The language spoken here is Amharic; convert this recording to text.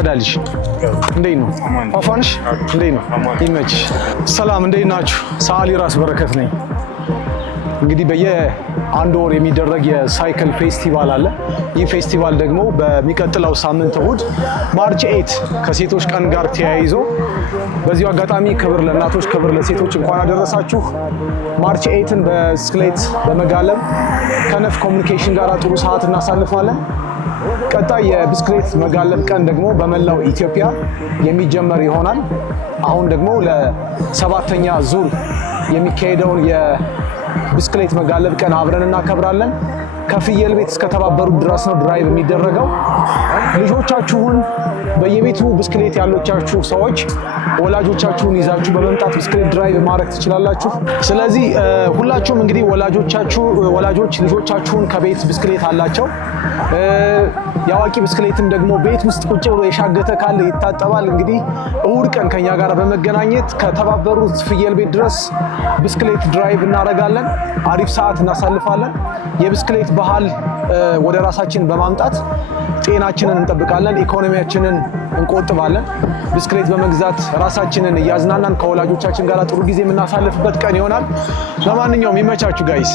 ታዳልሽ እንዴት ነው አፋንሽ እንዴት ነው ይመች ሰላም እንዴት ናችሁ ሳሊ ራስ በረከት ነኝ እንግዲህ በየአንድ ወር የሚደረግ የሳይክል ፌስቲቫል አለ ይህ ፌስቲቫል ደግሞ በሚቀጥለው ሳምንት እሁድ ማርች 8 ከሴቶች ቀን ጋር ተያይዞ በዚሁ አጋጣሚ ክብር ለእናቶች ክብር ለሴቶች እንኳን አደረሳችሁ ማርች 8ን በስክሌት በመጋለብ ከነፍ ኮሙኒኬሽን ጋር ጥሩ ሰዓት እናሳልፋለን ቀጣይ የብስክሌት መጋለብ ቀን ደግሞ በመላው ኢትዮጵያ የሚጀመር ይሆናል አሁን ደግሞ ለሰባተኛ ዙር የሚካሄደውን የብስክሌት መጋለብ ቀን አብረን እናከብራለን ከፍየል ቤት እስከ ተባበሩ ድረስ ነው ድራይቭ የሚደረገው ልጆቻችሁን በየቤቱ ብስክሌት ያሎቻችሁ ሰዎች ወላጆቻችሁን ይዛችሁ በመምጣት ብስክሌት ድራይቭ ማድረግ ትችላላችሁ ስለዚህ ሁላችሁም እንግዲህ ወላጆች ልጆቻችሁን ከቤት ብስክሌት አላቸው ያዋቂ ብስክሌትም ደግሞ ቤት ውስጥ ቁጭ ብሎ የሻገተ ካለ ይታጠባል እንግዲህ እሁድ ቀን ከኛ ጋር በመገናኘት ከተባበሩት ፍየል ቤት ድረስ ብስክሌት ድራይቭ እናደርጋለን አሪፍ ሰዓት እናሳልፋለን የብስክሌት ባህል ወደ ራሳችን በማምጣት ጤናችንን እንጠብቃለን ኢኮኖሚያችንን እንቆጥባለን ብስክሌት በመግዛት ራሳችንን እያዝናናን ከወላጆቻችን ጋር ጥሩ ጊዜ የምናሳልፍበት ቀን ይሆናል ለማንኛውም ይመቻችሁ ጋይስ